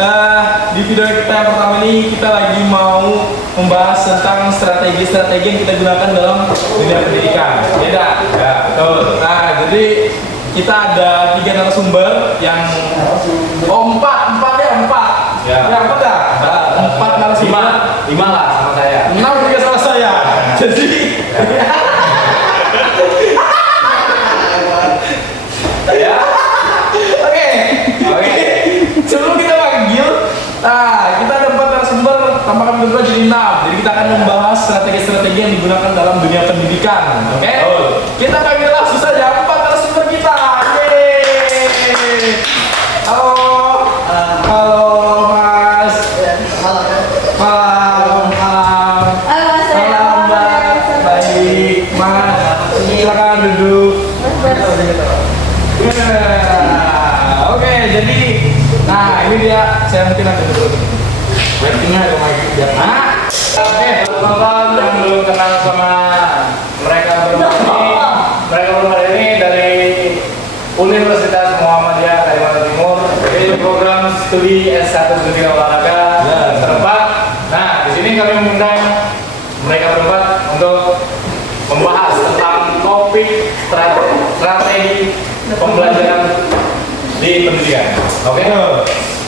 Di video kita yang pertama ini kita lagi mau membahas tentang strategi-strategi yang kita gunakan dalam dunia pendidikan. Beda? Ya, betul. Nah, jadi kita ada 3 narasumber yang empat ya. Ya, 4 ya? 4 narasumber. 5 lah sama saya. 6 juga sama saya. Jadi Ya. Oke. Sebelum kita panggil, kita ada 4 narasumber, tambah kami berdua jadi 6. Jadi kita akan membahas strategi-strategi yang digunakan dalam dunia pendidikan. Oke? Kita panggil langsung saja 4 narasumber kita. Yeay. Halo. Halo Mas. Malam. Salam Mbak. Baik Mas. Silakan duduk. Oke, jadi ini dia. Saya mungkin akan dulu. Ratingnya ada lagi biar. Oke, teman-teman yang belum kenal sama mereka berdua ini dari Universitas Muhammadiyah Kalimantan Timur. Yaitu program studi S1 Pendidikan Olahraga terempat. Nah, di sini kami mengundang mereka berempat untuk membahas tentang topik strategi pembelajaran di pendidikan. Oke.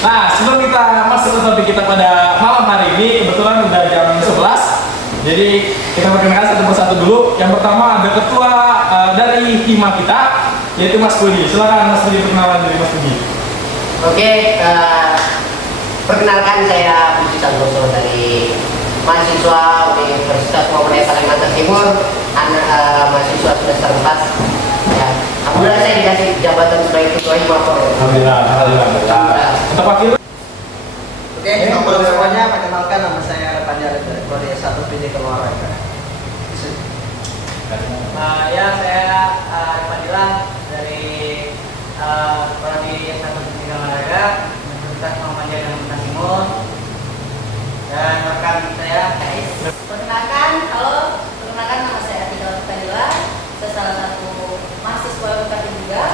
Nah, sebelum kita masuk ke topik kita pada malam hari ini, kebetulan udah jam 11. Jadi kita perkenalkan satu persatu dulu. Yang pertama ada ketua dari hima kita, yaitu Mas Budi. Silakan Mas Budi, perkenalan dari Mas Budi. Oke, perkenalkan saya Budi Santoso dari mahasiswa Universitas Muhammadiyah Kalimantan Timur, mahasiswa semester 4. Ya, alhamdulillah saya dikasih jabatan sebagai ketua hima. Alhamdulillah. Untuk wakil. Oke, selamat semuanya. Perkenalkan, nama saya Panjara dari Prodi S1 Pendidikan Olahraga. Ya, saya Fadilah dari Prodi S1 Pendidikan Olahraga Universitas Muhammadiyah Kalimantan Timur. Dan rekan saya Kais. Perkenalkan, nama saya Atiqah Fadilah. Saya salah satu mahasiswa UKT juga.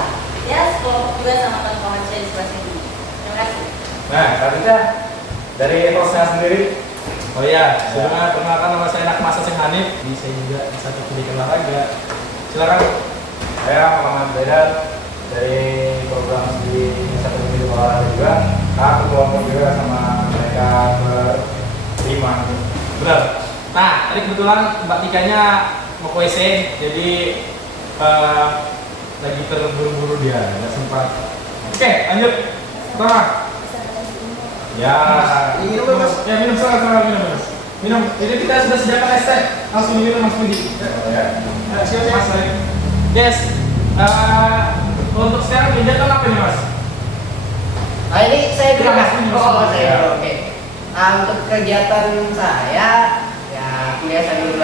Ya, sekelompok juga sama teman-teman saya di sebelah sini. Terima kasih. Nah, Kak dari Rosnya sendiri. Oh iya, sebelumnya perkenalkan, nama saya Nakmasa Seng Hanif. Saya juga S1 Pendidikan Olahraga. Silakan. Saya Muhammad Bedar dari program studi S1 Pendidikan Olahraga juga. Aku kelompok juga sama mereka berlima. Benar. Nah, tadi kebetulan Mbak Tikanya mau ke WC, jadi lagi terburu-buru dia, nggak sempat. Oke, lanjut. Pertama. Ya, Minum, Mas. Ya, minum. Minum. Jadi kita sudah sediakan es teh. Langsung minum Mas Budi. Ya. Siap, Mas. Yes. Untuk sekarang kegiatan apa nih, Mas? Nah, ini saya Terima dulu. kasih. Saya dulu. Oke. Untuk kegiatan saya, ya kuliah sambil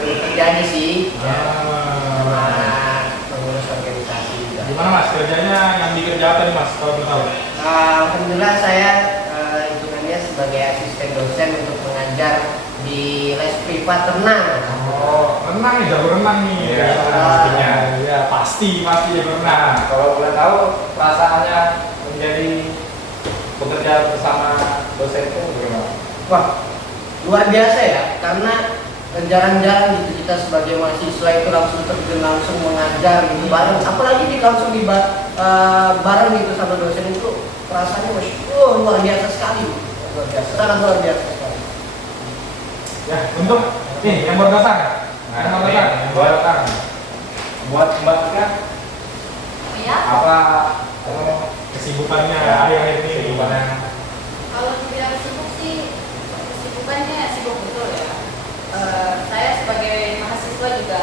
kerja aja sih. Ya, sama mengurus organisasi juga. Gimana Mas? Kerjanya yang dikerjakan nih Mas? Kalau boleh tahu. Alhamdulillah saya hitungannya sebagai asisten dosen untuk mengajar di les privat renang. Oh, renang nih, jago renang nih. Iya, pastinya. Ya, pasti jago renang. Nah, kalau boleh tahu perasaannya menjadi bekerja bersama dosen itu bagaimana? Wah, luar biasa ya, karena jarang-jarang gitu kita sebagai mahasiswa itu langsung terjun langsung mengajar gitu bareng, apalagi langsung bareng gitu sama dosen itu rasanya luar biasa sekali, sangat luar biasa sekali. Ya, untuk nih yang baru datang. Yang baru datang. Buat Mbak Tika, Ya, apa Kesibukannya Ya, akhir-akhir ini. kesibukannya? kalau dibilang sibuk sih, kesibukannya sibuk betul ya. Saya sebagai mahasiswa juga,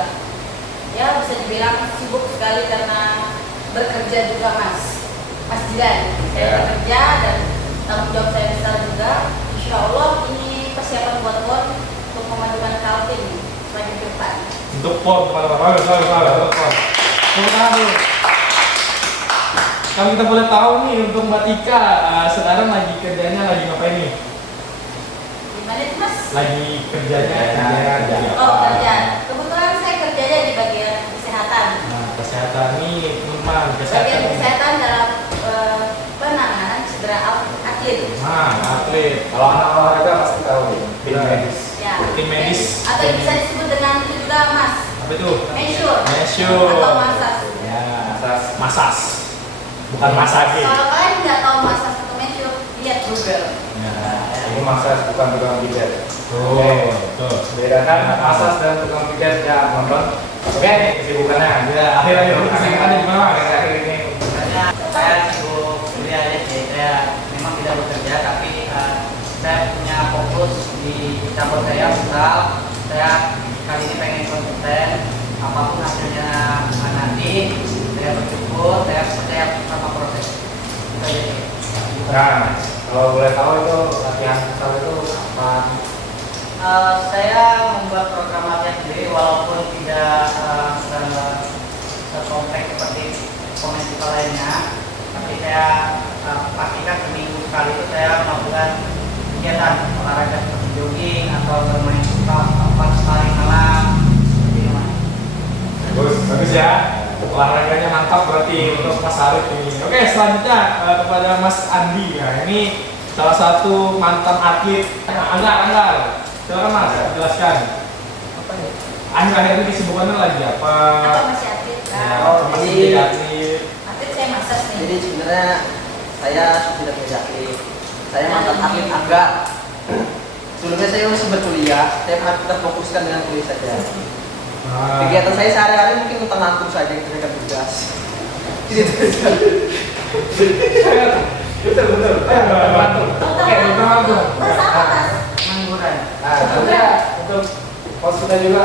ya bisa dibilang sibuk sekali karena bekerja juga Mas Jidan. Saya Ya. bekerja dan tanggung jawab saya besar juga. Insya Allah ini persiapan buat PON untuk memajukan Kaltim semakin ke depan. Untuk PON, teman-teman. Untuk PON. Tepuk tangan dulu. Kalau kita boleh tahu nih, untuk Mbak Tika sekarang lagi kerjanya lagi ngapain nih? Gimana itu Mas? Lagi kerjanya jadi apa? Oh, kerja. Kebetulan saya kerjanya di bagian kesehatan. Nah, kesehatan nih, teman-teman. Bagian kesehatan dalam penanganan cedera atlet. Nah, atlet. Kalau anak olahraga pasti tahu ya. Tim Nah. medis. Ya. Tim medis. Atau bisa disebut dengan itu juga mas. Apa itu? Measure. Measure. Atau masas. Ya, Masas. masas. Bukan masage. Kalau kalian nggak tahu masas atau measure, lihat Google. Nah, Ini masas bukan tukang pijat. tuh, tuh. Bedakan masas dan tukang pijat ya nonton. Oke, kesibukannya. Ya, akhir-akhir ini kesibukannya gimana, Mas? Akhir-akhir ini Sebenarnya saya sibuk kuliah aja sih. Saya memang tidak bekerja, tapi saya punya fokus di cabur saya futsal. Saya kali ini pengen konsisten. Apapun hasilnya nanti, saya bersyukur. Saya percaya sama proses. Itu aja sih. Nah, kalau boleh tahu itu latihan futsal itu apa? Saya membuat program latihan sendiri walaupun tidak sekompleks seperti pemain kita lainnya, tapi saya pastikan seminggu sekali itu saya melakukan kegiatan olahraga seperti jogging atau bermain futsal 4 kali malam seperti itu, Mas. Bagus ya. Olahraganya mantap berarti untuk Mas Arif ini. Oke, selanjutnya kepada Mas Andi. Nah, ini salah satu mantan atlet. Anggar. Silakan Mas, jelaskan. Apa nih? Akhir-akhir ini kesibukannya lagi apa? Atau masih atlet? Ya, Oh, masih jadi- jadi atlet. Atlet saya masas nih. Jadi sebenarnya saya tidak menjadi atlet. Saya mantan atlet anggar. Sebelumnya saya masih berkuliah, saya terfokuskan dengan kuliah saja. Nah, Kegiatan saya sehari-hari mungkin tentang nanggung saja ketika tugas. Tidak Betul. Bantu. Oke, betul. Mas apa mas? Pengangguran. Nah, tentunya untuk host kita juga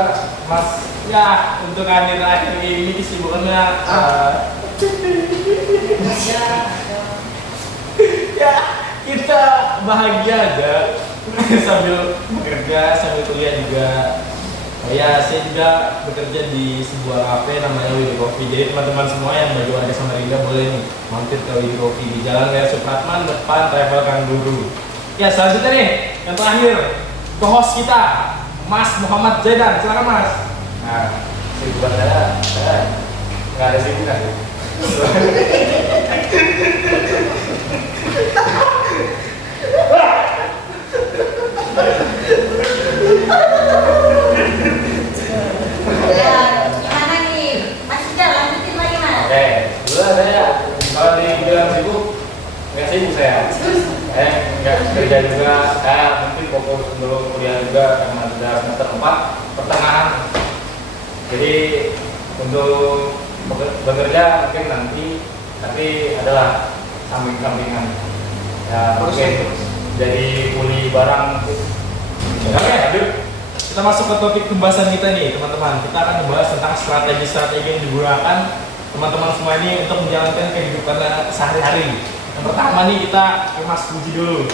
Mas. Ya, untuk akhir-akhir ini kesibukannya Ya. ya kita bahagia aja sambil bekerja sambil kuliah juga. Ya, saya juga bekerja di sebuah kafe namanya Widi Coffee. Jadi teman-teman semua yang bagi warga Samarinda boleh nih mampir ke Widi Coffee di Jalan Raya Supratman depan Travel Kangguru. Ya, selanjutnya nih yang terakhir co-host kita Mas Muhammad Zaidan. Silakan Mas. Nah, kesibukan saya nggak ada sibukan. Ya, gimana nih? Masih jalan, lanjutin lagi mas. Oke, dulu saya kalau dibilang sibuk, nggak sibuk saya. Nggak kerja juga, saya mungkin fokus untuk kuliah juga karena sudah semester 4 pertengahan. Jadi untuk bekerja mungkin nanti, tapi adalah samping-sampingan. Ya mungkin jadi kuli barang. Oke, lanjut. Kita masuk ke topik pembahasan kita nih, teman-teman. Kita akan membahas tentang strategi-strategi yang digunakan teman-teman semua ini untuk menjalankan kehidupan sehari-hari. Yang pertama nih kita ke Mas Puji dulu.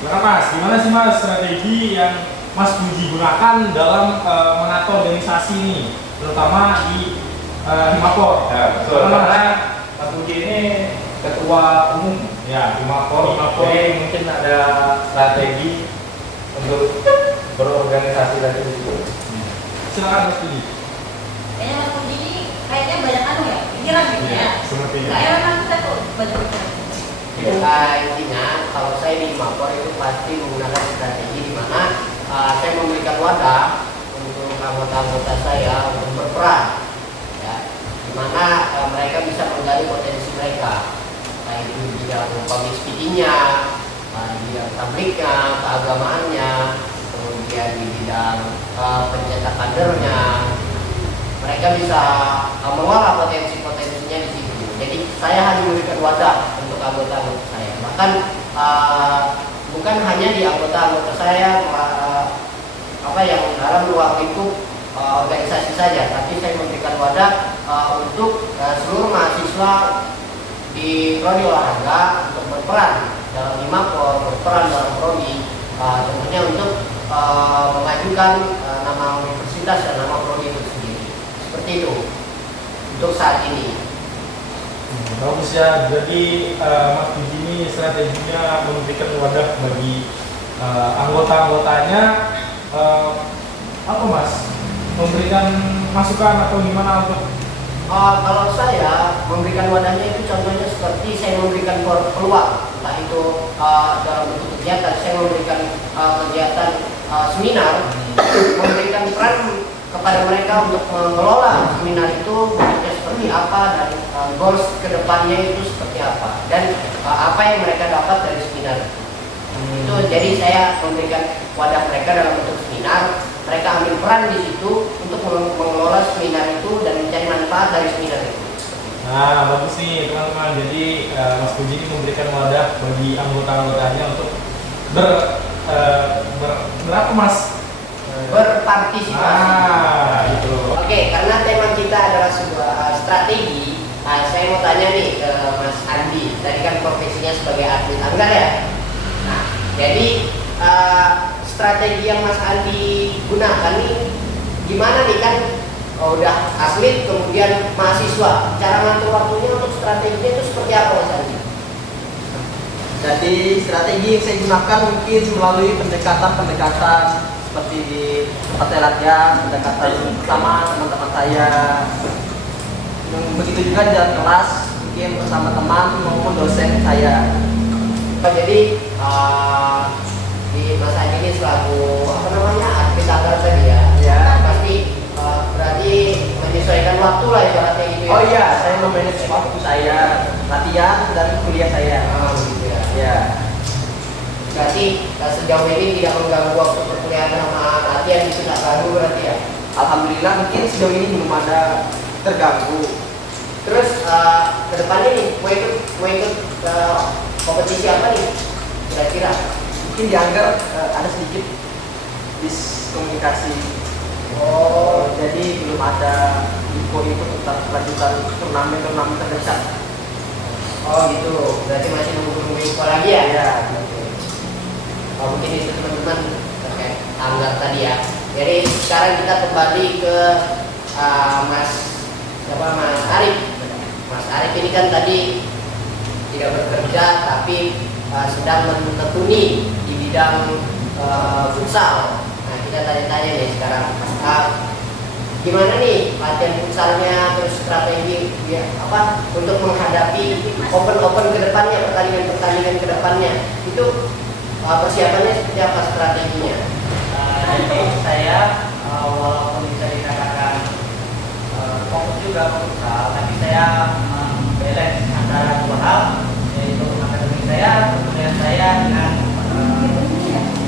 Silakan Mas, gimana sih Mas strategi yang Mas Puji gunakan dalam mengatur organisasi nih, terutama di Himapor? Ya betul, karena Mas Puji ini ketua umum Ya, Himapor. Jadi mungkin ada strategi untuk berorganisasi tadi di situ. silakan Mas Puji. Kayaknya mas Puji ini kayaknya banyak anu ya, pikiran gitu ya. Sepertinya. Kayak memang kita tuh banyak pikiran. Intinya kalau saya di Mapor itu pasti menggunakan strategi di mana saya memberikan wadah untuk anggota-anggota saya untuk berperan, ya, di mana mereka bisa menggali potensi mereka, baik di bidang public speaking-nya, di bidang tabliknya, keagamaannya, kemudian di bidang pencetak kadernya. Mereka bisa mengolah potensi-potensinya di situ. Jadi saya hanya memberikan wadah untuk anggota-anggota saya. Bahkan bukan hanya di anggota-anggota saya yang dalam ruang lingkup organisasi saja, tapi saya memberikan wadah untuk seluruh mahasiswa di prodi olahraga untuk berperan dalam Himapor, berperan dalam prodi, tentunya untuk memajukan nama universitas dan nama prodi itu sendiri. Seperti itu untuk saat ini. Bagus ya, jadi Mas Puji ini strateginya memberikan wadah bagi anggota-anggotanya, apa Mas? Memberikan masukan atau gimana untuk Kalau saya memberikan wadahnya itu contohnya seperti saya memberikan peluang entah itu dalam bentuk kegiatan. Saya memberikan kegiatan seminar, memberikan peran kepada mereka untuk mengelola seminar itu bentuknya seperti apa dan goals kedepannya itu seperti apa dan apa yang mereka dapat dari seminar itu. Jadi saya memberikan wadah mereka dalam bentuk seminar, mereka ambil peran di situ untuk mengelola seminar itu dan mencari manfaat dari seminar itu. Nah, bagus nih teman-teman. Jadi Mas Puji ini memberikan wadah bagi anggota-anggotanya untuk berapa Mas? Berpartisipasi. Ah, itu. Oke, karena tema kita adalah sebuah strategi. Nah, saya mau tanya nih ke Mas Andi. Tadi kan profesinya sebagai atlet anggar ya. Nah, jadi strategi yang Mas Andi gunakan nih gimana nih kan? Udah atlet kemudian mahasiswa. Cara ngatur waktunya untuk strateginya itu seperti apa Mas Andi? Jadi strategi yang saya gunakan mungkin melalui pendekatan-pendekatan seperti di tempat saya latihan, pendekatan bersama teman-teman saya. Begitu juga di dalam kelas, mungkin bersama teman maupun dosen saya. Jadi di Mas Andi ini selaku apa namanya atlet anggar tadi ya. Ya. Pasti berarti menyesuaikan waktu lah ibaratnya gitu ya. Oh iya, saya memanage waktu saya, latihan dan kuliah saya. Gitu ya. Ya. Berarti sejauh ini tidak mengganggu waktu perkuliahan sama latihan itu tidak ganggu berarti ya. Alhamdulillah mungkin sejauh ini belum ada terganggu. Terus kedepannya nih mau ikut kompetisi apa nih kira-kira? Mungkin dianggap ada sedikit diskomunikasi. Oh, Jadi belum ada info-info tentang kelanjutan turnamen terdesak. oh gitu. Berarti masih nunggu info lagi ya? Ya. Mungkin itu teman-teman terkait anggar tadi ya. Jadi sekarang kita kembali ke Mas Arif. Mas Arif ini kan tadi tidak bekerja tapi sedang menekuni di bidang futsal. Nah kita tanya-tanya nih sekarang, gimana nih latihan futsalnya, terus strategi ya, apa untuk menghadapi open kedepannya, pertandingan kedepannya itu persiapannya seperti apa strateginya? Jadi saya walaupun bisa dikatakan fokus juga ke futsal, tapi saya balance antara dua hal, yaitu akademik saya, kemudian saya dengan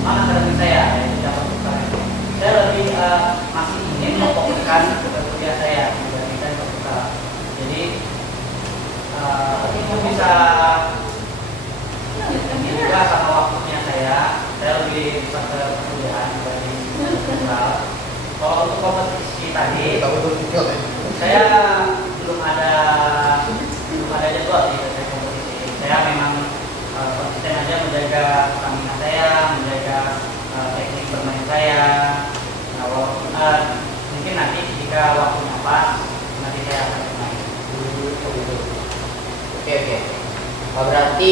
akademik saya, yaitu cabang futsal. Saya lebih masih ingin memfokuskan ke kuliah saya dibandingkan ke futsal. Jadi itu bisa juga sama waktunya saya lebih bisa ke kuliah dibanding futsal. Kalau untuk kompetisi tadi, saya belum ada jadwal sih dari kompetisi. Saya memang konsisten aja menjaga stamina saya, menjaga teknik bermain saya. Nah, walaupun mungkin nanti jika waktunya pas, nanti saya akan bermain. Oke. Berarti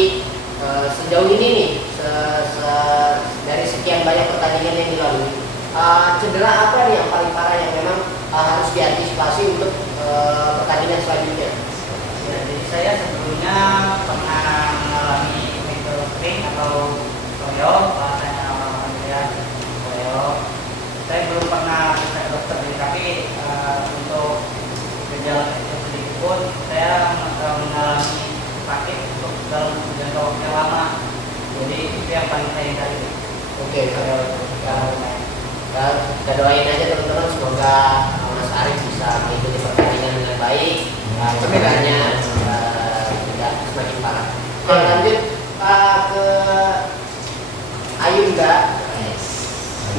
sejauh ini nih dari sekian banyak pertandingan yang dilalui, cedera apa nih yang paling parah yang memang harus diantisipasi untuk pertandingan selanjutnya? Ya, jadi saya sebelumnya pernah mengalami hamstring atau koyo, bahasanya orang saya koyo. Saya belum pernah periksa ke dokter, tapi untuk gejala itu sedikit pun saya mengalami sakit untuk dalam jangka waktu yang lama. Jadi itu yang paling saya hindari. Oke, kita doain aja teman-teman, semoga Mas Arif bisa mengikuti pertandingan dengan baik, cederanya tidak semakin parah. Oke, lanjut ke Ayunda.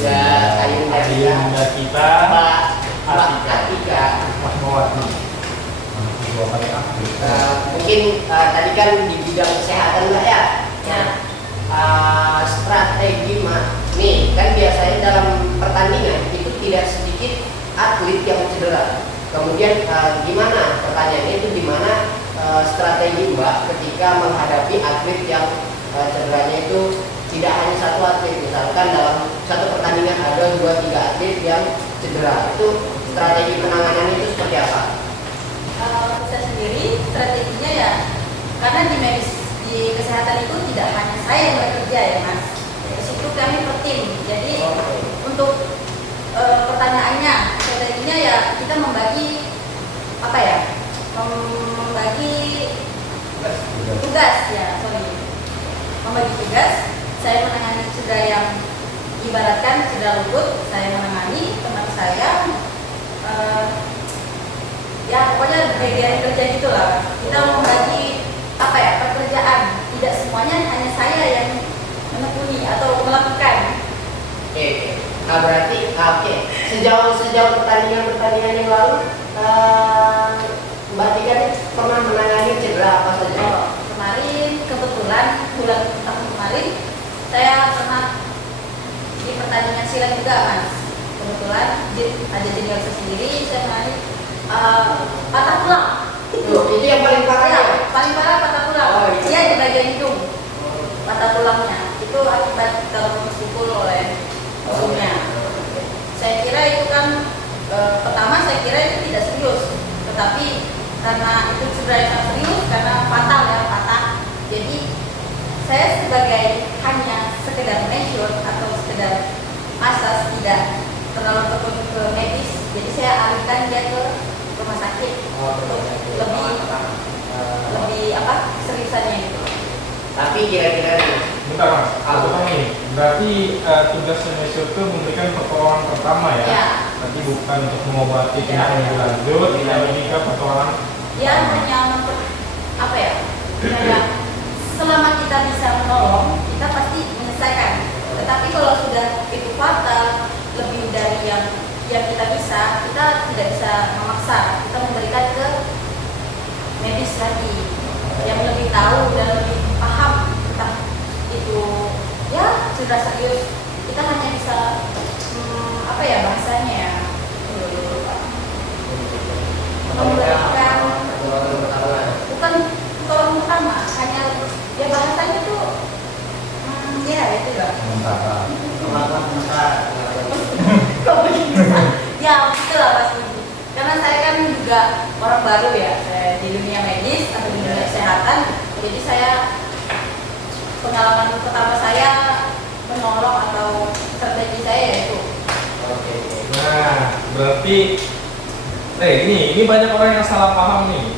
Ya, Ayunda kita Mbak Atika. Mungkin tadi kan di bidang kesehatan Mbak ya. Strategi nih kan biasanya dalam pertandingan itu tidak sedikit atlet yang cedera. Kemudian gimana pertanyaannya itu gimana strategi Mbak ketika menghadapi atlet yang cederanya itu tidak hanya satu atlet, misalkan dalam satu pertandingan ada 2-3 atlet yang cedera, itu strategi penanganannya itu seperti apa? Saya sendiri strateginya ya karena di kesehatan itu tidak hanya saya yang bekerja ya Mas. Di situ kami per tim. Jadi untuk pertanyaannya, strateginya ya kita membagi apa ya? Membagi tugas ya, membagi tugas. Saya menangani cedera yang ibaratkan cedera lutut, saya menangani teman saya. Ya pokoknya bagian kerja gitulah. Kita membagi apa ya, pekerjaan. Tidak semuanya hanya saya yang menekuni atau melakukan. Oke. Nah berarti sejauh pertandingan yang lalu Mbak Tika pernah menangani cedera apa saja? Kemarin kebetulan bulan tahun kemarin saya pernah di pertandingan silat juga Mas. Kebetulan ada junior saya sendiri, saya menangani patah tulang. Itu yang paling parah ya? Paling parah patah tulang. Oh, iya. Dia di bagian hidung. Patah tulangnya itu akibat terpukul oleh musuhnya. Saya kira itu kan pertama saya kira itu tidak serius, tetapi karena itu cedera yang sangat serius karena patah. Jadi saya sebagai hanya sekedar measure atau sekedar massage, tidak terlalu tekun ke medis, jadi saya alihkan dia ke rumah sakit untuk lebih apa seriusannya itu. Tapi kira-kira Bentar Mas, nih. Berarti tugasnya Mesyo itu memberikan pertolongan pertama ya? Ya. Tapi bukan untuk mengobati penyakit yang lanjut, tidak lebih ke pertolongan. Dia hanya apa ya? Kayak selama kita bisa menolong, kita pasti menyelesaikan. Tetapi kalau sudah itu fatal, lebih dari yang kita bisa, kita tidak bisa memaksa. Kita memberikan ke medis lagi yang lebih tahu dan lebih paham tentang itu ya cedera serius. Kita hanya bisa apa ya bahasanya ya, memberikan bukan pertolongan utama, hanya ya bahasanya tuh ya itu lah. Ya betul lah pasti. Karena saya kan juga orang baru ya, saya di dunia medis atau di dunia kesehatan, jadi saya pengalaman pertama saya menolong atau strategi saya yaitu. Nah, berarti ini banyak orang yang salah paham nih,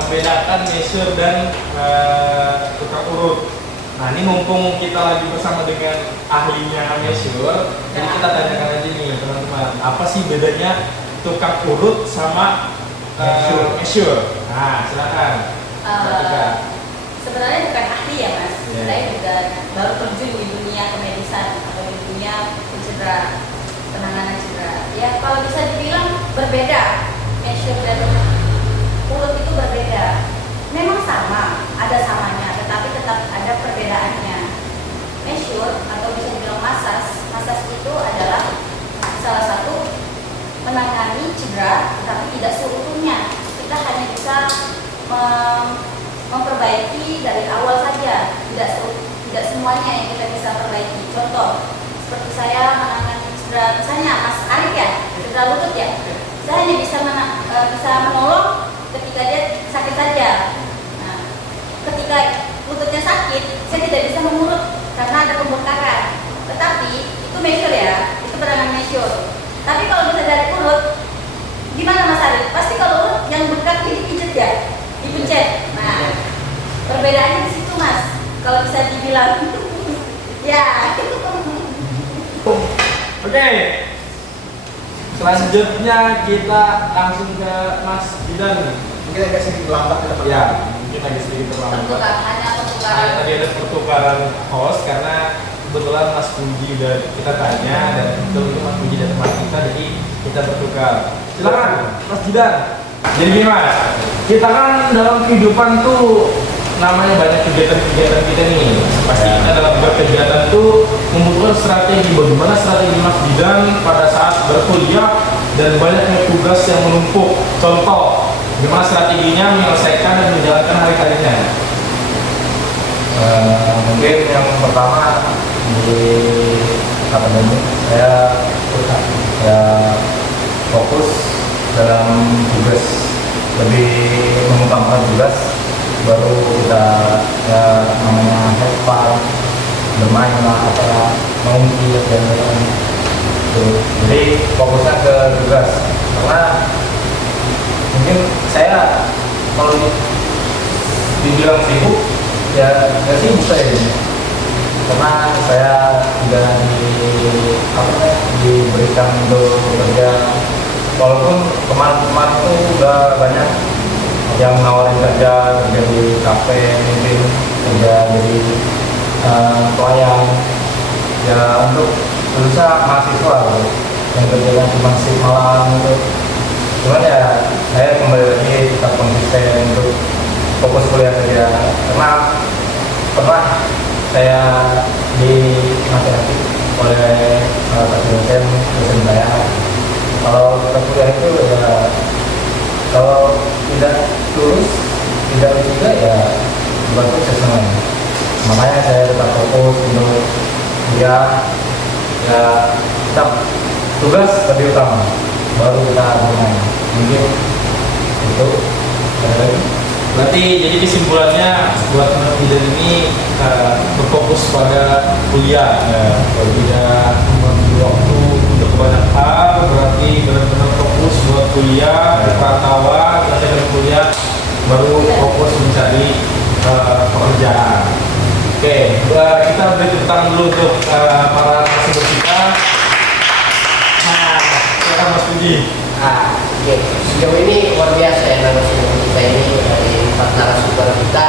membedakan measure dan tukang urut. Nah, ini mumpung kita lagi bersama dengan ahlinya measure, jadi kita tanyakan aja nih teman-teman, apa sih bedanya tukang urut sama measure? Nah, silakan. Sebenarnya bukan ahli ya Mas, Yeah. saya juga baru terjun di dunia kemedisan atau di dunia cedera, penanganan cedera. Ya kalau bisa dibilang berbeda, measure dan urut itu berbeda. Memang sama, ada samanya, tetapi tetap ada perbedaannya. Measure atau bisa dibilang massage itu adalah salah satu menangani cedera, tetapi tidak seutuhnya. Kita hanya bisa memperbaiki dari awal saja, tidak semuanya yang kita bisa perbaiki. Contoh, seperti saya menangani cedera, misalnya Mas Arif ya, cedera lutut ya, saya hanya bisa menolong ketika dia sakit saja. Nah, ketika lututnya sakit, saya tidak bisa mengurut karena ada pembengkakan. Tetapi itu measure ya, itu penanganan measure. Tapi kalau bisa dari urut, gimana Mas Arif? Pasti kalau urut yang bengkak dipijet ya, dipencet. Nah, perbedaannya di situ Mas. Kalau bisa dibilang, ya. Oke. Selanjutnya kita langsung ke Mas Bidan. Mungkin agak sedikit lambat ke depan. Ya, mungkin agak sedikit terlambat. Hanya pertukaran. Tadi ada pertukaran host karena kebetulan Mas Puji udah kita tanya dan itu Mas Puji dan teman kita, jadi kita bertukar. Silakan, Mas Bidan. Jadi gini Mas, kita kan dalam kehidupan tuh namanya banyak kegiatan-kegiatan kita nih. Pasti kita dalam berkegiatan tuh membutuhkan strategi. Bagaimana strategi Mas Bidan pada saat berkuliah dan banyaknya tugas yang menumpuk. Contoh, gimana strateginya menyelesaikan dan menjalankan hari-harinya? Mungkin yang pertama di akademik saya fokus dalam tugas, lebih mengembangkan tugas baru kita ya namanya have fun, bermain lah apa maungkir dan lain-lain. Jadi fokusnya ke tugas karena mungkin saya kalau dibilang sibuk ya nggak sibuk saya ini. Karena saya tidak diberikan untuk bekerja, walaupun kemarin-kemarin itu udah banyak yang nawarin kerja di kafe, mungkin kerja jadi pelayan ya untuk berusaha mahasiswa gitu, yang kerjanya cuma shift malam gitu. Cuman ya saya kembali lagi tetap konsisten untuk fokus kuliah saja karena pernah saya dinasihati oleh dosen saya kalau kita kuliah itu ya kalau tidak lulus tidak juga ya bukan sukses namanya. Makanya saya tetap fokus untuk kuliah ya tetap tugas lebih utama baru kita bermain. Mungkin itu ada lagi. Berarti jadi kesimpulannya buat netizen ini berfokus pada kuliah, kalau tidak membagi waktu untuk banyak hal, berarti benar-benar fokus buat kuliah, perantauan, selesai kuliah, baru fokus mencari pekerjaan. Oke, kita beri tepuk tangan dulu untuk para narasumber kita. Nah, silakan Mas Puji. Nah, oke. Sejauh ini luar biasa ya narasumber kita ini dari 4 narasumber kita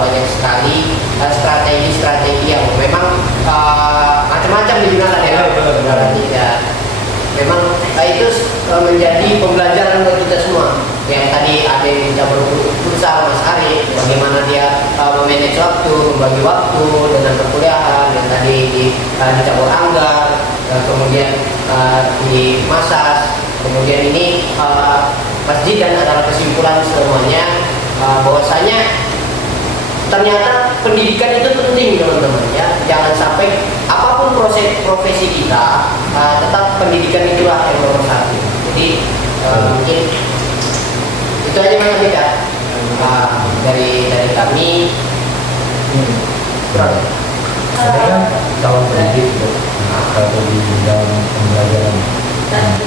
banyak sekali strategi-strategi yang memang macam-macam digunakan ya. Benar tidak. Memang itu menjadi pembelajaran buat kita semua. Yang tadi ada yang mencoba berusaha Mas Ari, bagaimana dia memanage waktu, membagi waktu dengan perkuliahan, yang tadi di cabur anggar, kemudian di masas. Kemudian ini Mas Jidan adalah kesimpulan semuanya bahwasanya ternyata pendidikan itu penting teman-teman ya. Jangan sampai apapun profesi kita tetap pendidikan itulah yang nomor 1. Jadi mungkin itu aja Mas Jidan dari kami. Saya kan calon pendidik kalau di dalam pembelajaran.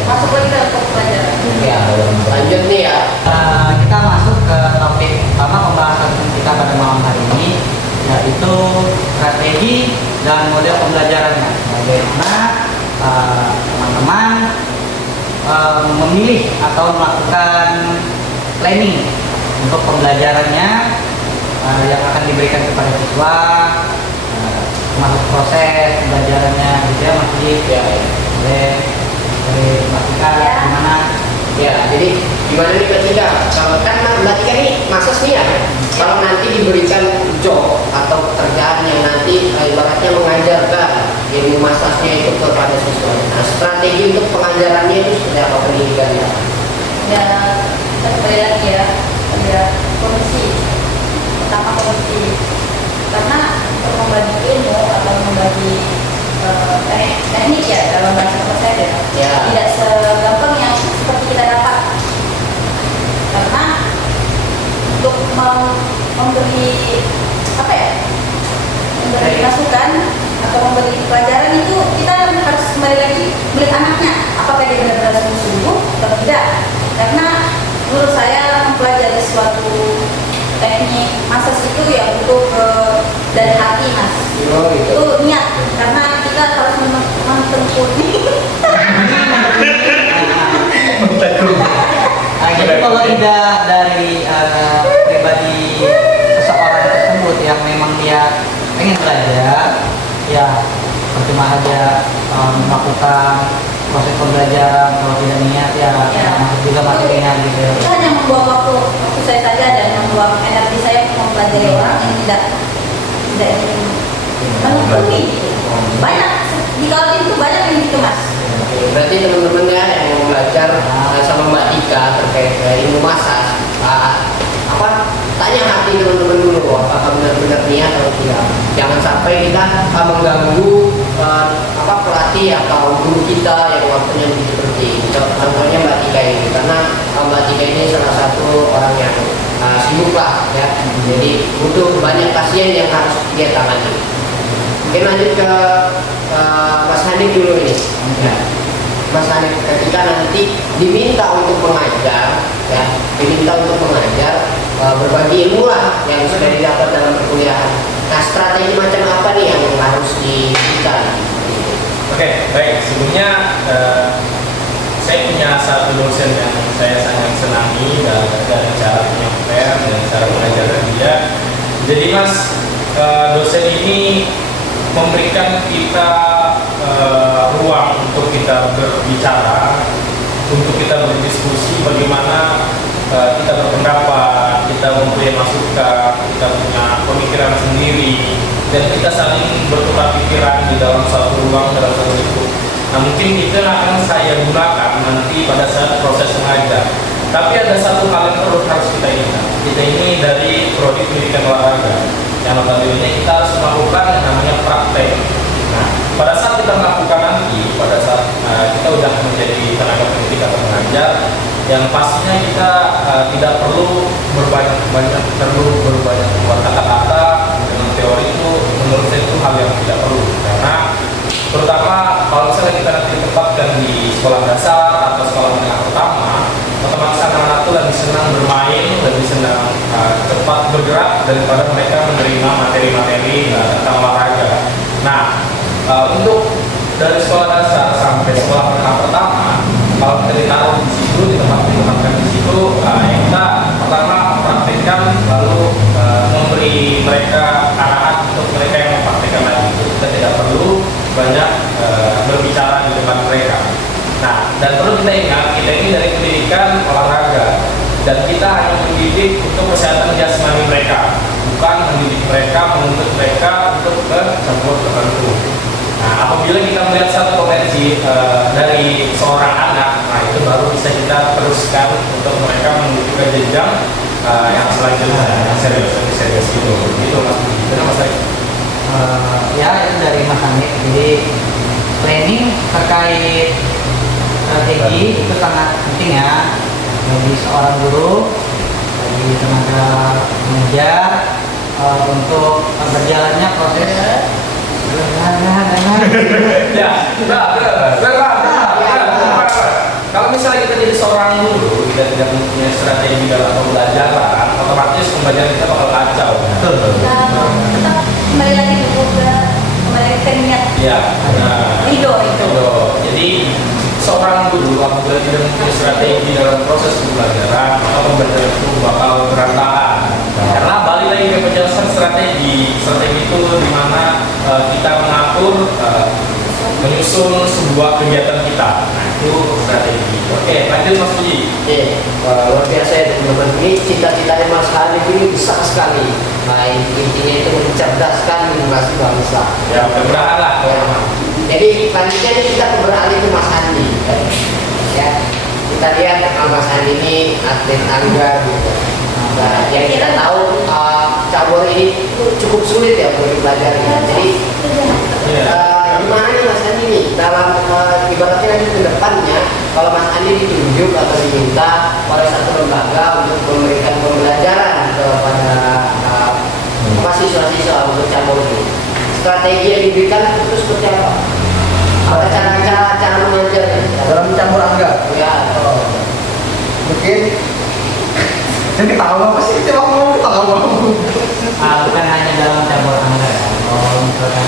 Masuk lagi ke pelajaran. Ya, lanjut nih ya. Kita masuk ke topik utama pembahasan kita pada malam hari ini, yaitu strategi dan model pembelajarannya. Bagaimana teman-teman memilih atau melakukan planning untuk pembelajarannya yang akan diberikan kepada siswa, termasuk proses pembelajarannya gitu ya Mas Dik. Ya, Dari Mbak Tika gimana? ya, jadi gimana nih Mbak Tika? Kalau kan Mbak Tika nih masas nih ya. Kalau nanti diberikan job atau pekerjaan yang nanti ibaratnya mengajarkan ilmu masasnya itu kepada siswa. Nah, strategi untuk pengajarannya itu seperti apa pendidikannya? Ya, kita kembali lagi ya pada kondisi pertama kondisi, karena untuk membagi ilmu atau membagi teknik ya dalam bahasa saya Ya. tidak segampang yang seperti kita dapat, karena untuk memberi apa ya, memberi masukan atau memberi pelajaran itu kita harus kembali lagi melihat anaknya apakah dia benar-benar sungguh-sungguh atau tidak. Karena menurut saya mempelajari suatu teknik masas itu ya butuh dari hati Mas. Oh, gitu. Itu niat, karena kita harus mentekuni. Jadi kalau tidak dari pribadi seseorang tersebut yang memang dia pengen belajar, ya percuma aja melakukan proses pembelajaran. Kalau tidak niat ya masuk juga materinya gitu. Itu hanya membuang waktu saya saja dan membuang energi saya untuk mempelajari orang yang tidak ingin menekuni gitu. Banyak di kaltim itu banyak yang gitu Mas. Berarti teman-teman ya yang mau belajar sama Mbak Tika terkait ilmu masas, tanya hati teman-teman dulu apakah benar-benar niat atau tidak. Jangan sampai kita mengganggu pelatih atau guru kita yang waktunya begitu penting. Contohnya Mbak Tika ini, karena Mbak Tika ini salah satu orang yang sibuk lah ya. Jadi butuh banyak pasien yang harus dia tangani. Oke, lanjut ke Mas Hanif dulu ini. Ya. Mas Hanif, ketika nanti diminta untuk mengajar, ya, berbagi ilmu lah yang sudah didapat dalam perkuliahan. Nah, strategi macam apa nih yang harus diberikan? Oke, baik. Sebelumnya saya punya satu dosen yang saya sangat senangi dari cara penyampaian dan cara mengajar dia. Jadi Mas, dosen ini memberikan kita ruang untuk kita berbicara, untuk kita berdiskusi bagaimana kita berpendapat, kita mempunyai masukan, kita punya pemikiran sendiri, dan kita saling bertukar pikiran di dalam satu ruang, dalam satu lingkup. Nah, mungkin itu yang akan saya gunakan nanti pada saat proses mengajar. Tapi ada satu hal yang harus kita ingat. Kita ini dari prodi pendidikan olahraga, yang notabene kita harus melakukan yang namanya praktek. Nah, pada saat kita melakukan nanti, pada saat kita sudah menjadi tenaga pendidik atau mengajar, yang pastinya kita tidak perlu berbanyak buat kata-kata dengan teori itu. Menurut saya itu hal yang tidak perlu, karena terutama kalau misalnya kita nanti ditempatkan di sekolah dasar atau sekolah menengah pertama, otomatis anak-anak itu lebih senang bermain, lebih senang cepat bergerak daripada mereka menerima materi-materi tentang olahraga. Nah, untuk dari sekolah dasar sampai sekolah menengah pertama, kalau kita ditaruh di situ, ditempatkan di situ, kita pertama praktekkan, lalu memberi mereka arahan untuk mereka yang mempraktekkan lagi. Kita tidak perlu banyak berbicara di depan mereka. Nah, dan perlu kita ingat, kita ini dari pendidikan olahraga, dan kita hanya mendidik untuk kesehatan jasmani mereka, bukan mendidik mereka, menuntut mereka untuk ke sebuah tertentu. Nah, apabila kita melihat satu potensi dari seorang anak, nah itu baru bisa kita teruskan untuk mereka menuju ke jenjang yang selanjutnya, yang serius itu. Itu Mas Budi. Benar Mas Ari? Ya, itu dari Mas Hanif. Jadi planning terkait strategi itu sangat penting ya bagi seorang guru, bagi tenaga pengajar, untuk berjalannya proses. Ya, kalau misalnya kita jadi seorang guru, kita tidak mempunyai strategi dalam pembelajaran, otomatis pembelajaran kita bakal kacau. Kita kembali lagi ke niat. Ya, nah, Ridho. Jadi seorang guru apabila tidak mempunyai strategi dalam proses pembelajaran, maka pembelajaran itu bakal berantakan. Karena balik lagi ke penjelasan strategi itu di mana kita mengatur, menyusun sebuah kegiatan kita. Nah, itu strategi. Oke, lanjut Mas Budi. Oke, luar biasa ya teman-teman. Ini cita-citanya Mas Hanif ini besar sekali. Nah, intinya itu mencerdaskan generasi bangsa. Ya, mudah-mudahan lah. Ya. Jadi selanjutnya kita beralih ke Mas Andi. Ya, kita lihat Mas Andi ini atlet anggar gitu. Nah, yang kita tahu cabur ini cukup sulit ya untuk dipelajari. Jadi gimana nih Mas Andi nih dalam ibaratnya nanti ke depannya kalau Mas Andi ditunjuk atau diminta oleh satu lembaga untuk memberikan pembelajaran kepada mahasiswa-siswa untuk cabur ini, strategi yang diberikan itu seperti apa? Apa cara mengajarnya Dalam campur angga. ya? Mungkin jadi tahu apa sih kita mau tahu. Bukan hanya dalam cabur angga ya. Kalau misalkan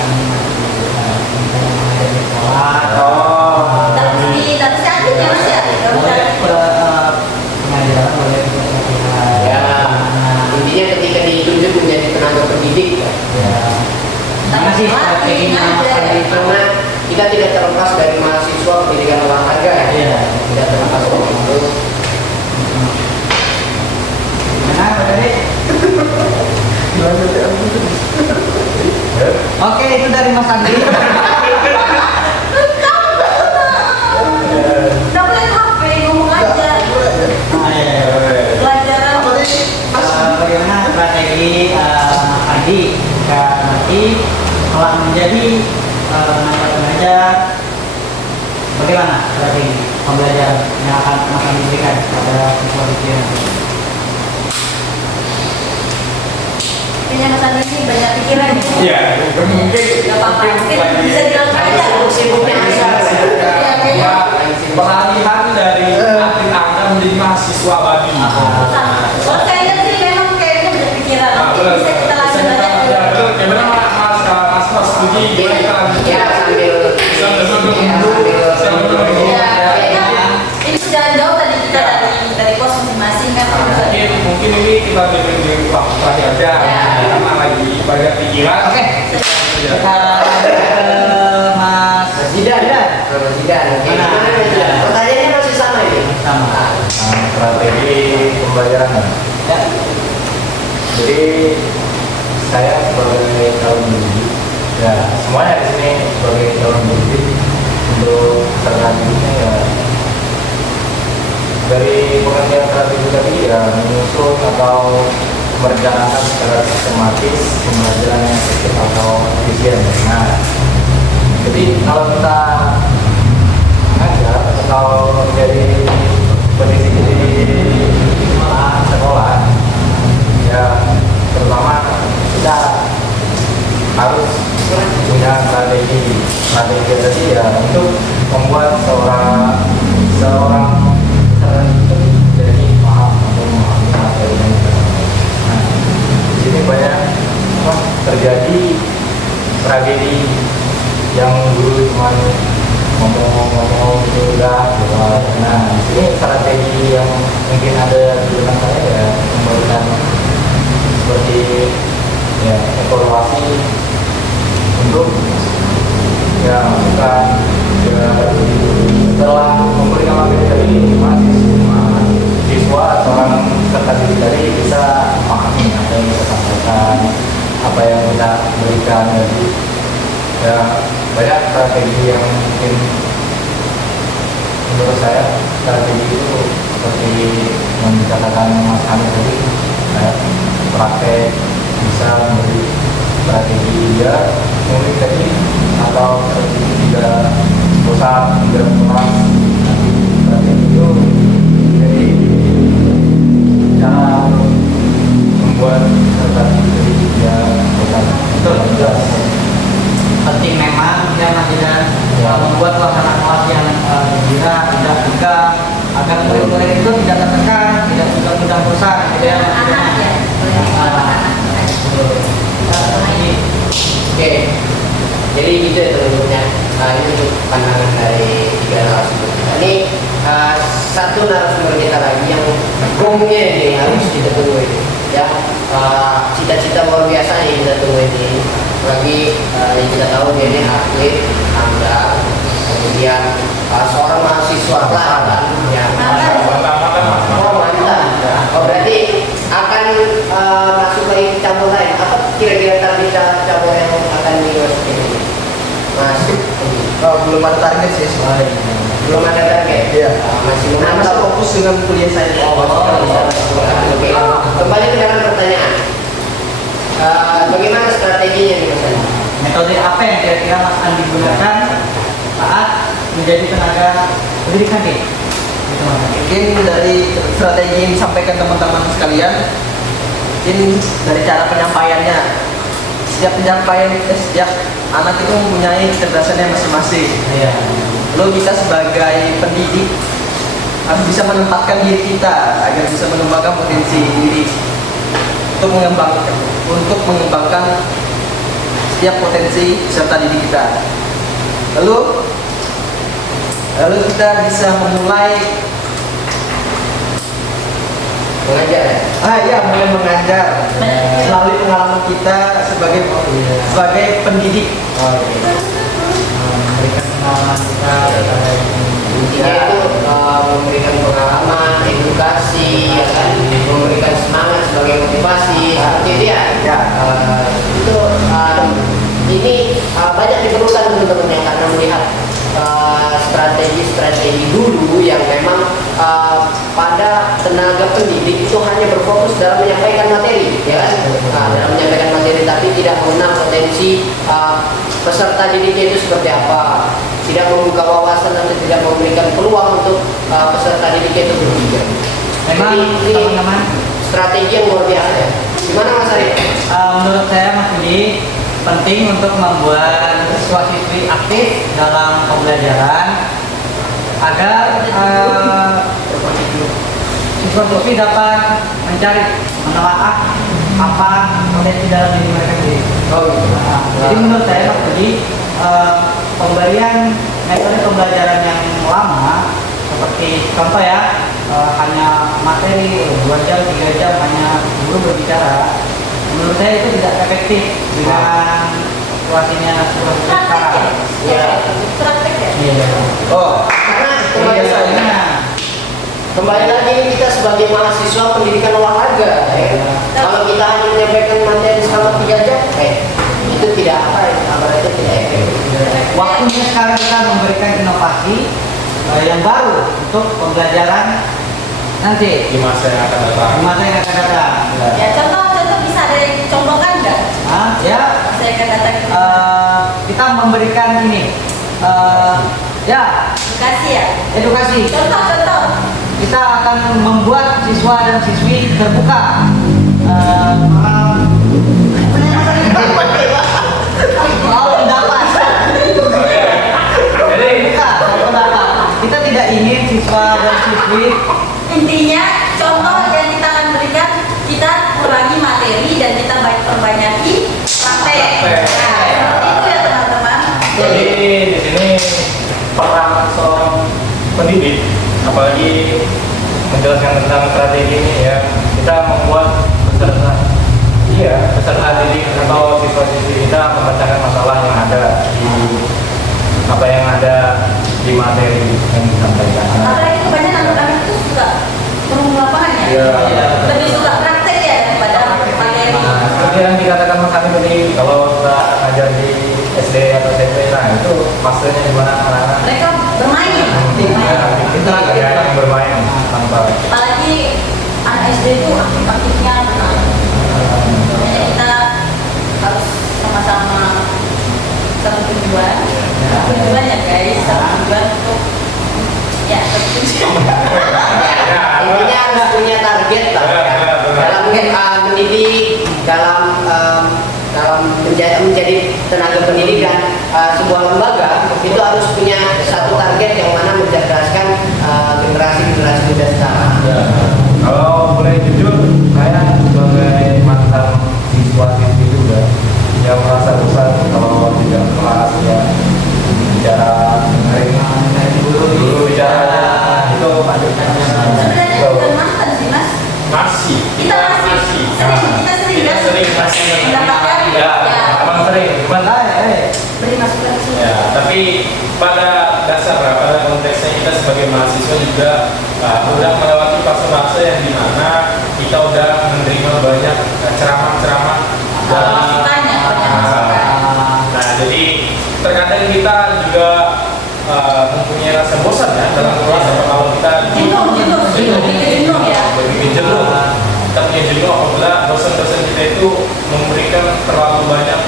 mengajar di sekolah, Tapi aktif ya Mas ya. boleh pengajaran, boleh Ya, intinya ketika ditunjuk menjadi tenaga pendidik ya. Gimana sih strateginya Mas Andi itu? Karena kita tidak terlepas dari mahasiswa pendidikan olahraga ya. Iya. Tidak terlepas dari itu. Gimana Pak Dede? Oke, itu dari Mas Andi. Udah boleh HP ngomong aja. Pelajaran. Bagaimana strategi Mas Andi jika nanti telah menjadi tenaga pengajar, bagaimana strategi pembelajaran yang akan Mas Andi berikan pada siswa-siswi nanti? kayaknya Mas Andi ini banyak pikiran ya. Iya, mungkin Gak apa-apa, mungkin bisa dilakukan aja. Sibuknya bisa. Iya, kayaknya. peralihan dari atlet angkat menjadi mahasiswa babi. Oh, kayaknya sih memang kayaknya banyak pikiran. Mungkin bisa kita lanjut aja. Ya, betul. Ya benar Mas Budi. Gimana kita lanjut? Ya sambil Ya, kayaknya ini jalan jauh tadi kita dari kos masing-masing kan. Mungkin ini kita beri di waktu terakhir aja. Ya. Karena lagi banyak pikiran. Oke. Kita Mas Zidan. Oke. Mana? Pertanyaannya masih sama ini. sama. Strategi pembelajaran. Ya. Jadi saya sebagai calon pendidik, ya semuanya di sini sebagai calon pendidik untuk strategi ya dari pengertian strategi tadi ya menyusun atau merencanakan secara sistematis pembelajaran yang efektif atau efisien. Nah, jadi kalau kita mengajar atau menjadi pendidik di sekolah, ya terutama kita harus punya strategi tadi ya untuk membuat seorang itu jadi paham atau memahami materi yang kita sampaikan. Nah, di sini banyak terjadi tragedi yang dulu cuma ngomong itu udah lewat. Nah, di sini strategi yang mungkin ada di depan saya ya memberikan seperti ya evaluasi untuk ya masukan ya setelah memberikan materi tadi mahasiswa seorang peserta didik tadi bisa memahami apa yang kita sampaikan, apa yang kita berikan. Jadi ya banyak strategi yang mungkin menurut saya strategi itu seperti yang dikatakan Mas Hani tadi, kayak praktek bisa memberi strategi dia murid tadi atau strategi tidak bosan tidak pulang. Nanti strategi itu jadi cara membuat strategi jadi dia bosan. Betul. Penting memang ya Mas Jidan membuat suasana kelas yang gembira, tidak tegang, agar murid-murid itu tidak tertekan, tidak juga mudah bosan. Gitu ya. Anak ya. Oke. Jadi gitu ya teman-teman. Ini untuk pandangan dari tiga narasumber kita. Ini satu narasumber kita lagi yang gongnya ini harus kita tunggu ini. Ya, cita-cita luar biasa yang kita tunggu ini. Lagi yang kita tahu dia ini atlet handal, kemudian seorang mahasiswa pelajar ya. Oh mantan. Oh berarti akan masuk ke cabur lain. Apa kira-kira target cabur yang akan dimasuki ini? Mas, Belum ada target sih soalnya. belum ada target. Iya. Masih Masih memantau. fokus dengan kuliah saya. Oke. Kembali ke dalam pertanyaan. Bagaimana strateginya nih Mas Andi? Metode apa yang kira-kira Mas Andi gunakan saat menjadi tenaga pendidikan gitu Mas Andi? Mungkin dari strategi yang disampaikan teman-teman sekalian, mungkin dari cara penyampaiannya. Setiap anak itu mempunyai kecerdasannya masing-masing. Iya. Lalu kita sebagai pendidik harus bisa menempatkan diri kita agar bisa mengembangkan potensi diri untuk mengembangkan setiap potensi peserta didik kita. Lalu kita bisa memulai Mengajar ya? mulai mengajar melalui pengalaman kita sebagai pendidik. Memberikan pengalaman kita Intinya itu memberikan pengalaman, edukasi, ya kan? Memberikan semangat sebagai motivasi, seperti itu ya. Ya. Ini banyak diperlukan teman-teman yang karena melihat strategi-strategi dulu yang memang pada tenaga pendidik itu hanya berfokus dalam menyampaikan materi, ya kan? Dalam menyampaikan materi tapi tidak mengenal potensi peserta didiknya itu seperti apa, tidak membuka wawasan dan tidak memberikan peluang untuk peserta didiknya itu berpikir. Memang Jadi, ini teman-teman strategi yang luar biasa ya. Gimana Mas Ari? Menurut saya Mas Budi penting untuk membuat siswa-siswi aktif dalam pembelajaran agar siswa-siswi dapat mencari, menelaah apa potensi dalam diri mereka sendiri. Jadi menurut saya Mas Budi pemberian metode pembelajaran yang lama seperti contoh ya hanya materi 2 jam 3 jam hanya guru berbicara, menurut saya itu tidak efektif dengan situasinya seperti Praktek sekarang. ya? Praktek ya? Iya. Oh, Karena kembali lagi, kembali lagi kita sebagai mahasiswa pendidikan olahraga, ya. Kalau kita hanya menyampaikan materi selama 3 jam, itu tidak itu tidak efektif. Waktunya sekarang kita memberikan inovasi yang baru untuk pembelajaran nanti di masa yang akan datang. di masa yang akan datang. Ya contoh bisa ada yang contohkan nggak? Ya, Saya akan datang ke kita memberikan ini, ya edukasi ya. edukasi. Contoh. Kita akan membuat siswa dan siswi terbuka. Mau pendapat. Jadi Pendapat. Kita tidak ingin siswa dan siswi Intinya contoh yang kita akan berikan, kita kurangi materi dan kita perbanyaki praktek. Nah, seperti itu ya teman-teman. Jadi di sini peran seorang pendidik, apalagi menjelaskan tentang strategi ini ya, kita membuat peserta didik atau siswa-siswi kita memecahkan masalah yang ada di apa yang ada di materi yang disampaikan. Apalagi kebanyakan anak-anak itu suka turun lapangan ya. Iya. Lebih suka praktek ya daripada materi. Seperti yang dikatakan Mas Ani tadi, kalau kita ngajar di SD atau SMP, nah itu maksudnya di mana anak-anak Mereka bermain. kita yang bermain tanpa. Apalagi anak SD itu aktif-aktifnya benar. Makanya kita harus sama-sama tujuan. Tujuan ya guys, tujuan untuk ya tujuan. Intinya harus punya target lah. Dalam mendidik, dalam menjadi tenaga pendidikan sebuah lembaga itu harus punya satu target yang mana mencerdaskan generasi muda sekarang. Kalau boleh jujur, saya sebagai mantan siswa-siswi juga yang merasa bosan kalau tidak kelas ya bicara guru bicara itu Sebenarnya bukan mantan sih mas. masih Kita masih sering kan? Mendapatkan ya emang sering cuman beri masukan sih. ya tapi pada pada konteksnya kita sebagai mahasiswa juga udah melewati fase-fase yang dimana kita udah menerima banyak ceramah-ceramah dari Masukannya banyak masukan. nah jadi terkadang kita juga mempunyai rasa bosan ya dalam kelas atau kalau kita Jenuh ya. lebih jenuh kita punya jenuh apabila dosen-dosen kita itu memberikan terlalu banyak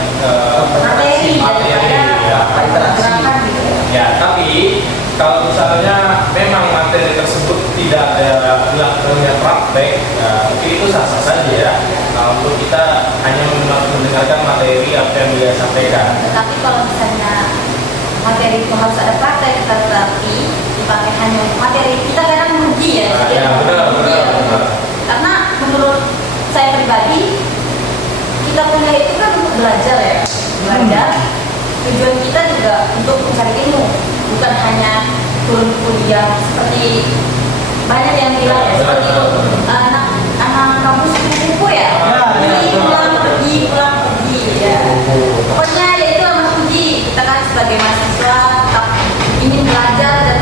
Materi ya, gerakan gitu ya. ya tapi kalau misalnya memang materi tersebut tidak ada dilakukannya praktek ya, mungkin itu sah-sah saja ya untuk kita hanya mendengarkan materi apa yang dia sampaikan. Tetapi kalau misalnya materi itu harus ada praktek, tetapi dipakai hanya untuk materi, kita kadang merugi ya. Nah, Jadi ya, merugi ya. benar. Karena menurut saya pribadi, kita kuliah itu kan untuk belajar ya. Belajar, tujuan kita juga untuk mencari ilmu, bukan hanya turun kuliah seperti banyak yang bilang ya, seperti itu anak kampus kupu ya. Pergi pulang pergi ya. Pokoknya ya itu Mas Puji, kita kan sebagai mahasiswa tetap ingin belajar dan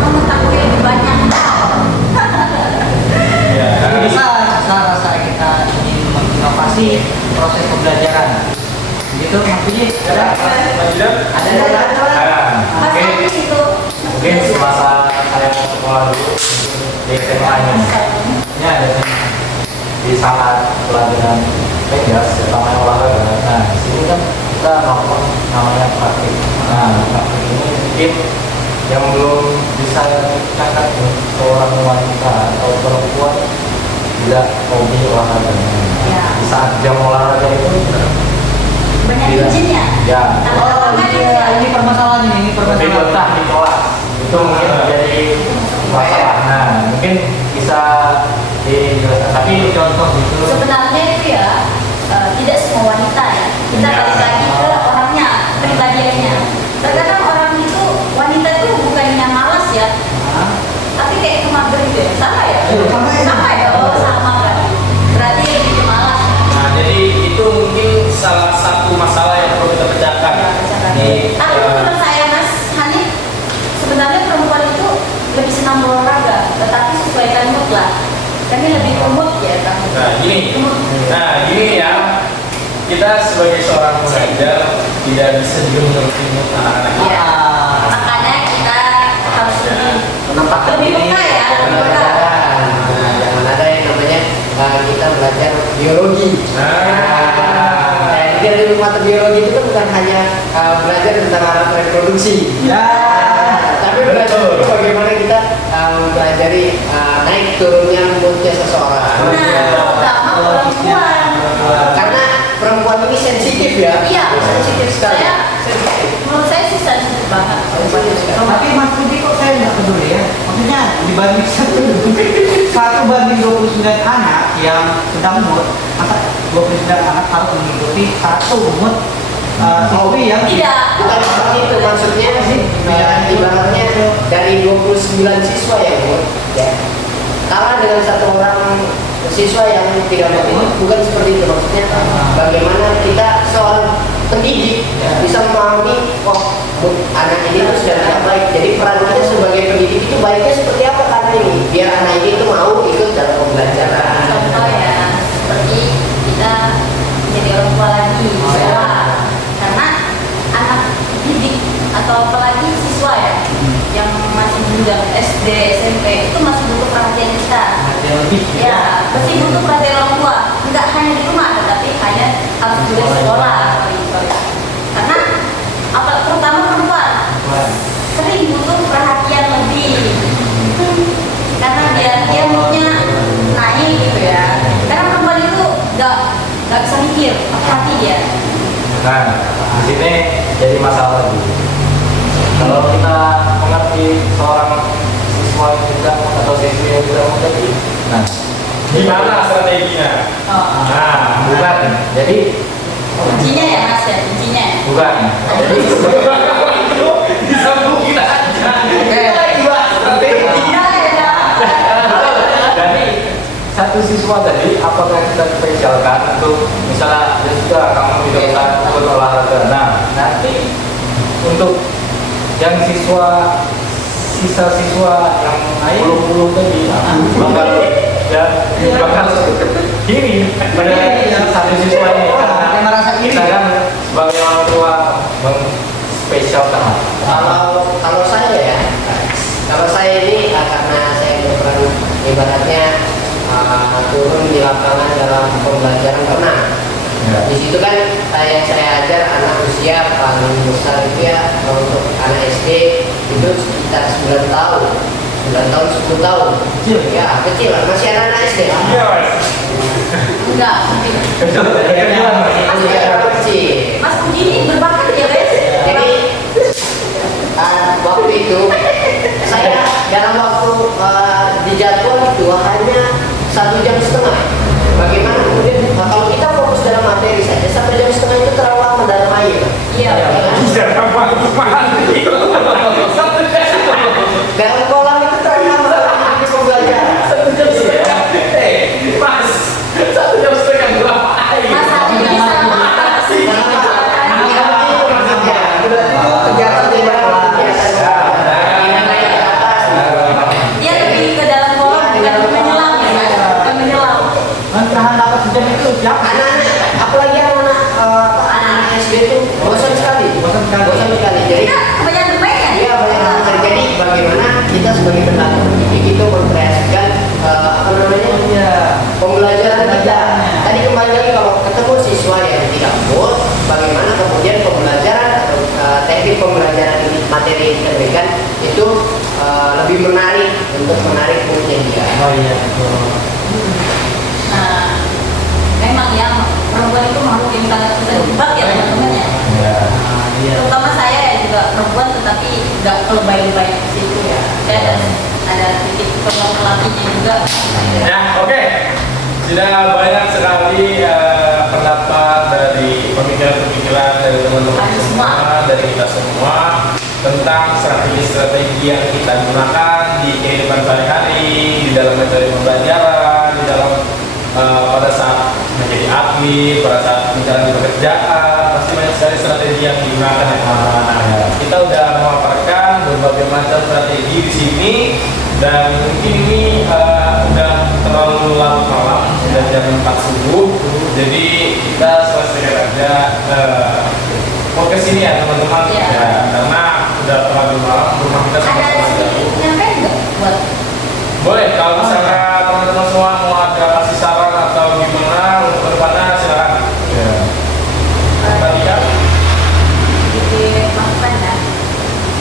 mengetahui lebih banyak hal. Ya, Tapi bisa rasa kita ingin menginovasi proses pembelajaran. Begitu Mas Budi? Ada? Ada? Mas Oke. Andi itu Mungkin semasa saya sekolah dulu di SMA ini ada di saat pelajaran tegas terutama olahraga. Nah di sini kan kita melakukan namanya praktik. Nah praktik ini mungkin yang belum bisa dikatakan seorang wanita atau perempuan tidak hobi olahraga. Ya. Di saat jam olahraga itu Banyak Iya. izinnya. ya Kadang-kadang kan itu ya. Ini permasalahan ini lebih permasalahan. betah di kelas itu mungkin menjadi masalah. Nah mungkin bisa dijelaskan, tapi contoh gitu. Sebenarnya itu ya tidak semua wanita ya. Kita Ya. balik lagi ke orangnya, pribadiannya. Terkadang orang itu wanita itu bukannya malas ya, tapi kayak kemager gitu ya. Sama ya? Sama ya. Sama ya? Oh sama kan. Berarti lebih ke malas. Nah, jadi itu mungkin salah satu masalah yang perlu kita pecahkan. Tapi menurut saya Mas Hanif, sebenarnya perempuan itu lebih senang berolahraga, tetapi sesuaikan mood lah. Kami lebih ke mood ya kan. Nah, gini ya. Kita sebagai seorang pengajar tidak bisa juga mengerti mood anak-anak. Iya. Makanya kita harus Menempatkan lebih diri peka ya, dalam lebih peka. pelajaran. Nah, jangan ada yang namanya kita belajar biologi. Saya pikir di mata biologi itu kan bukan hanya belajar tentang alat reproduksi. Ya. Tapi belajar itu bagaimana kita mempelajari naik turunnya moodnya seseorang. Nah, terutama perempuan. Karena perempuan ini sensitif ya. Iya, sensitif sekali. Menurut saya sih sensitif banget perempuan itu. Tapi Mas Budi kok saya nggak peduli ya. Maksudnya dibanding satu banding 29 anak yang sedang mood, maka 29 anak harus mengikuti satu mood siswi yang Tidak. Bukan seperti itu maksudnya sih. Ibaratnya dari 29 siswa yang mood, ya. Kalah dengan satu orang siswa yang tidak mood, bukan seperti itu maksudnya. Bagaimana kita seorang pendidik bisa memahami, oh mood anak ini tuh sudah tidak baik. Jadi peran kita sebagai pendidik itu baiknya seperti apa karena ini, biar anak ini tuh mau ikut dalam pembelajaran. Contoh ya, seperti kita jadi orang tua lagi, ya. Karena anak didik atau apalagi siswa ya, yang masih jenjang SD, SMP itu masih butuh perhatian kita. Ya, pasti butuh perhatian orang tua. Enggak hanya di rumah, tetapi hanya harus juga di sekolah. Karena terutama perempuan sering butuh perhatian lebih. Karena dia moodnya naik gitu ya. Karena perempuan itu nggak bisa mikir, hati dia. Nah, di sini jadi masalah lagi. Kalau kita mengerti seorang siswa yang tidak atau siswi yang tidak mengerti, nah, Gimana strateginya? nah, bukan. Jadi Kuncinya ya Mas ya, kuncinya. bukan. Jadi Disambungin aja. Iya ya. dari satu siswa tadi, apakah kita spesialkan untuk misalnya ya sudah kamu tidak usah ikut olahraga. Nah, nanti untuk yang sisa siswa yang puluh tadi bakal bakal iri pada satu siswa ini karena merasa iri. kita kan sebagai orang tua spesialkan. Kalau saya ini karena saya berperan ibaratnya turun di lapangan dalam pembelajaran renang. Ya. Di situ kan saya ajar anak usia paling besar itu ya untuk anak SD itu sekitar 9 tahun, 9 tahun 10 tahun. Kecil. Ya kecil lah, masih anak SD. Iya, Mas. Enggak, mungkin. Masih anak kecil. Mas Puji ini berbakat ya guys. Jadi waktu itu saya dalam waktu di jadwal itu hanya 1,5 jam. Bagaimana kemudian kalau kita fokus dalam materi saja 1,5 jam itu terlalu lama dalam air. Iya. Bisa apa mati. Dalam kolam itu terlalu lama dalam pembelajaran. 1 jam setengah. Mas, 1 jam setengah berapa air? Mas Adi bisa. Dia lebih ke dalam kolam bukan menyelam ya, Mas. Bukan menyelam. Tahan dapat sejam itu siapa? Anak-anak, apalagi anak-anak SD itu bosan sekali. Bosan sekali. Jadi Kita kebanyakan bermain ya? iya banyak hal terjadi. Bagaimana kita sebagai tenaga pendidik itu mengkreasikan pembelajaran kita. Tadi kembali lagi kalau ketemu siswa yang tidak mood, bagaimana kemudian pembelajaran atau teknik pembelajaran ini materi yang kita berikan itu lebih menarik untuk menarik moodnya dia. Oh iya. Nah, memang itu makhluk yang sangat susah dijebak ya teman-teman ya. Iya. Terutama saya yang juga perempuan tetapi nggak lebay-lebay ke situ ya. Saya ada titik pelatihnya juga. Ya, oke. Sudah banyak sekali pendapat dari pemikiran-pemikiran dari teman-teman Kami semua, dari kita semua tentang strategi-strategi yang kita gunakan di kehidupan sehari-hari, di dalam metode pembelajaran, di dalam pada saat menjadi atlet, pada saat menjalani pekerjaan, pasti banyak sekali strategi yang digunakan ya teman-teman. Kita udah memaparkan berbagai macam strategi di sini dan mungkin ini udah terlalu larut malam, sudah jam 4 subuh, jadi kita selesaikan aja podcast ini ya teman-teman. Iya. Ya, karena udah terlalu malam, rumah kita Ada sama-sama sedikit jauh. nyampe nggak buat Boleh, kalau misalnya teman-teman semua mau ada kasih saran atau gimana untuk kedepannya silakan. Ya. Tadi ya. sedikit masukan ya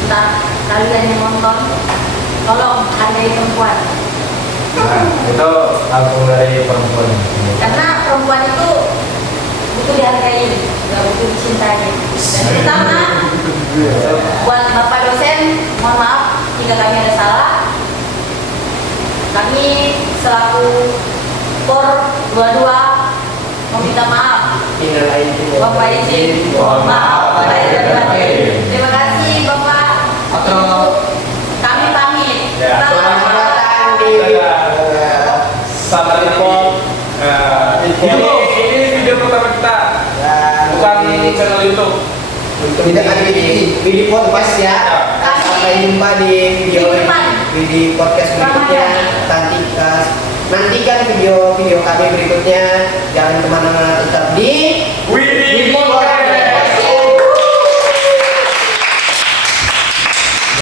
tentang kalian yang nonton, tolong hargai perempuan. Nah, itu langsung dari perempuan. Karena perempuan itu butuh dihargai, nggak butuh dicintai. Dan terutama buat bapak dosen, mohon maaf jika kami ada salah. Kami selaku POR 22 meminta maaf. Bapak izin, mohon maaf lahir dan batin. Terima kasih Bapak. Atau Kami pamit. Ya, Selamat datang di Sabar Info. Ini video pertama kita, bukan channel YouTube. Tidak ada di podcast ya. Sampai jumpa di video podcast berikutnya. Nantikan video kami berikutnya. Jangan kemana-mana, tetap di